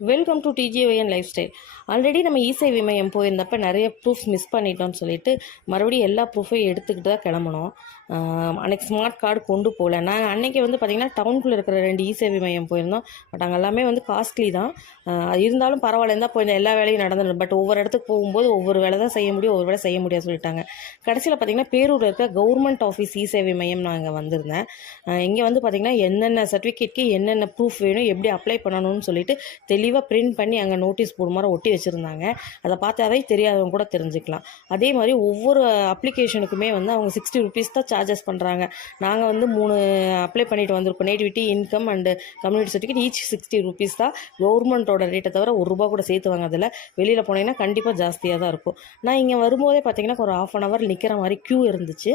Welcome to DGON lifestyle. Already நம்ம இசேவை மையம் போயிருந்தப்போ நிறைய ப்ரூஃப்ஸ் மிஸ் பண்ணிட்டோம்னு சொல்லிட்டு மறுபடியும் எல்லா ப்ரூஃபையும் எடுத்துக்கிட்டு தான் கிளம்பணும். அன்றைக்கி ஸ்மார்ட் கார்டு கொண்டு போகல. நான் அன்றைக்கி பார்த்திங்கன்னா டவுனுக்குள்ளே இருக்கிற 2 இசேவை மையம் போயிருந்தோம். பட் அங்கே எல்லாமே காஸ்ட்லி தான். இருந்தாலும் பரவாயில்ல இருந்தால் போயிருந்தேன், எல்லா வேலையும் நடந்துடும். பட் ஒவ்வொரு இடத்துக்கு போகும்போது ஒவ்வொரு வேலை தான் செய்ய முடியும், ஒவ்வொரு வேலை செய்ய முடியாது சொல்லிட்டாங்க. கடைசியில் பார்த்திங்கன்னா பேரூரில் இருக்க கவர்மெண்ட் ஆஃபீஸ் இசேவை மையம் நான் இங்கே வந்திருந்தேன். இங்கே பார்த்திங்கன்னா என்னென்ன சர்டிஃபிகேட்க்கு என்னென்ன ப்ரூஃப் வேணும், எப்படி அப்ளை பண்ணணும்னு சொல்லிட்டு தெளிவாக பிரிண்ட் பண்ணி அங்கே நோட்டீஸ் போர்டு மாதிரி ஒட்டி வச்சுருந்தாங்க. அதை பார்த்தாவே தெரியாதவங்க கூட தெரிஞ்சுக்கலாம். அதே மாதிரி ஒவ்வொரு அப்ளிகேஷனுக்குமே அவங்க 60 ருபீஸ் தான் சார்ஜஸ் பண்ணுறாங்க. நாங்கள் 3 அப்ளை பண்ணிட்டு வந்திருக்கோம். Nativity, income and community certificate each 60 rupees தான். கவர்மெண்ட்டோட ரேட்டை தவிர ₹1 கூட சேர்த்துவாங்க. அதில் வெளியில் போனீங்கன்னா கண்டிப்பாக ஜாஸ்தியாக தான் இருக்கும். நான் இங்கே வரும்போதே பார்த்தீங்கன்னா ஒரு 1/2 hour நிற்கிற மாதிரி க்யூ இருந்துச்சு.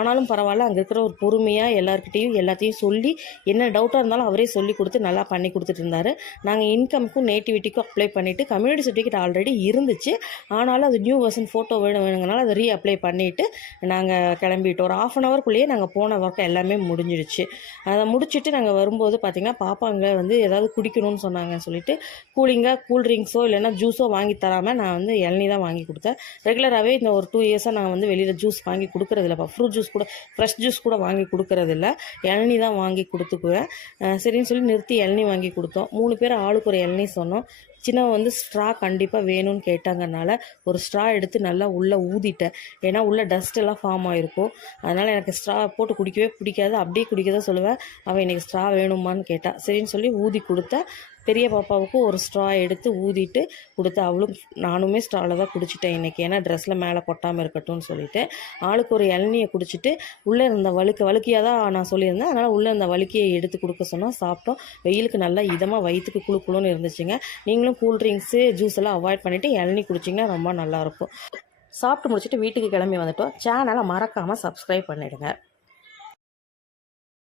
ஆனாலும் பரவாயில்ல, அங்கே இருக்கிற ஒரு பொறுமையாக எல்லாருக்கிட்டையும் எல்லாத்தையும் சொல்லி என்ன டவுட்டாக இருந்தாலும் அவரே சொல்லி கொடுத்து நல்லா பண்ணி கொடுத்துட்டு இருந்தார். நாங்கள் இன்கம்க்கும் நேட்டிவிட்டிக்கும் அப்ளை பண்ணிவிட்டு கம்யூனிட்டி சர்டிஃபிகேட் ஆல்ரெடி இருந்துச்சு. ஆனாலும் அது நியூ வெர்ஷன் ஃபோட்டோ வேணுங்கனால அதை ரீஅப்ளை பண்ணிவிட்டு நாங்கள் கிளம்பிட்டோம். ஒரு 1/2 hourக்குள்ளேயே நாங்கள் போன ஒர்க் எல்லாமே முடிஞ்சிடுச்சு. அதை முடிச்சுட்டு நாங்கள் வரும்போது பார்த்திங்கன்னா பாப்பாங்க ஏதாவது குடிக்கணும்னு சொன்னாங்கன்னு சொல்லிட்டு கூலிங்காக கூல்ட்ரிங்க்ஸோ இல்லைன்னா ஜூஸோ வாங்கி தராமல் நான் இளநீ தான் வாங்கி கொடுத்தேன். ரெகுலராகவே இந்த ஒரு 2 இயர்ஸாக நாங்கள் வெளியில் ஜூஸ் வாங்கி கொடுக்குறதில்லப்பா. ஃப்ரூட் ஜூஸ் கூட, ஃப்ரெஷ் ஜூஸ் கூட வாங்கி கொடுக்குறதில்ல. இளநீ தான் வாங்கி கொடுத்துக்குவேன். சரின்னு சொல்லி நிறுத்தி இளநீ வாங்கி கொடுத்தோம். 3 பேர் ஆளுக்கு ஒரு இளநீ சொன்னோம். சின்னவன் ஸ்ட்ரா கண்டிப்பாக வேணும்னு கேட்டாங்கனால ஒரு ஸ்ட்ரா எடுத்து நல்லா உள்ளே ஊதிட்டேன். ஏன்னா உள்ளே டஸ்ட் எல்லாம் ஃபார்ம் ஆகிருக்கும். அதனால் எனக்கு ஸ்ட்ரா போட்டு குடிக்கவே பிடிக்காது. அப்படியே குடிக்க தான் சொல்லுவேன். அவன் இன்றைக்கி ஸ்ட்ரா வேணுமான்னு கேட்டான். சரின்னு சொல்லி ஊதி கொடுத்தேன். பெரிய பாப்பாவுக்கும் ஒரு ஸ்ட்ரா எடுத்து ஊதிட்டு கொடுத்து அவளும் நானுமே ஸ்ட்ராவில் தான் குடிச்சிட்டேன் இன்றைக்கி. ஏன்னா ட்ரெஸ்ஸில் மேலே கொட்டாமல் இருக்கட்டும்னு சொல்லிவிட்டு ஆளுக்கு ஒரு இளநியை குடிச்சிட்டு உள்ளே இருந்த வழுக்கியாக தான் நான் சொல்லியிருந்தேன். அதனால் உள்ளே இருந்த வழுக்கியை எடுத்து கொடுக்க சொன்னால் சாப்பிட்டோம். வெயிலுக்கு நல்லா இதமாக வயிற்றுக்கு குழுன்னு இருந்துச்சுங்க. நீங்களும் கூல்ட்ரிங்க்ஸு ஜூஸ் எல்லாம் அவாய்ட் பண்ணிவிட்டு இளநீ குடிச்சிங்கன்னா ரொம்ப நல்லாயிருக்கும். சாப்பிட்டு முடிச்சுட்டு வீட்டுக்கு கிளம்பி வந்துட்டோம். சேனலை மறக்காமல் சப்ஸ்கிரைப் பண்ணிவிடுங்க.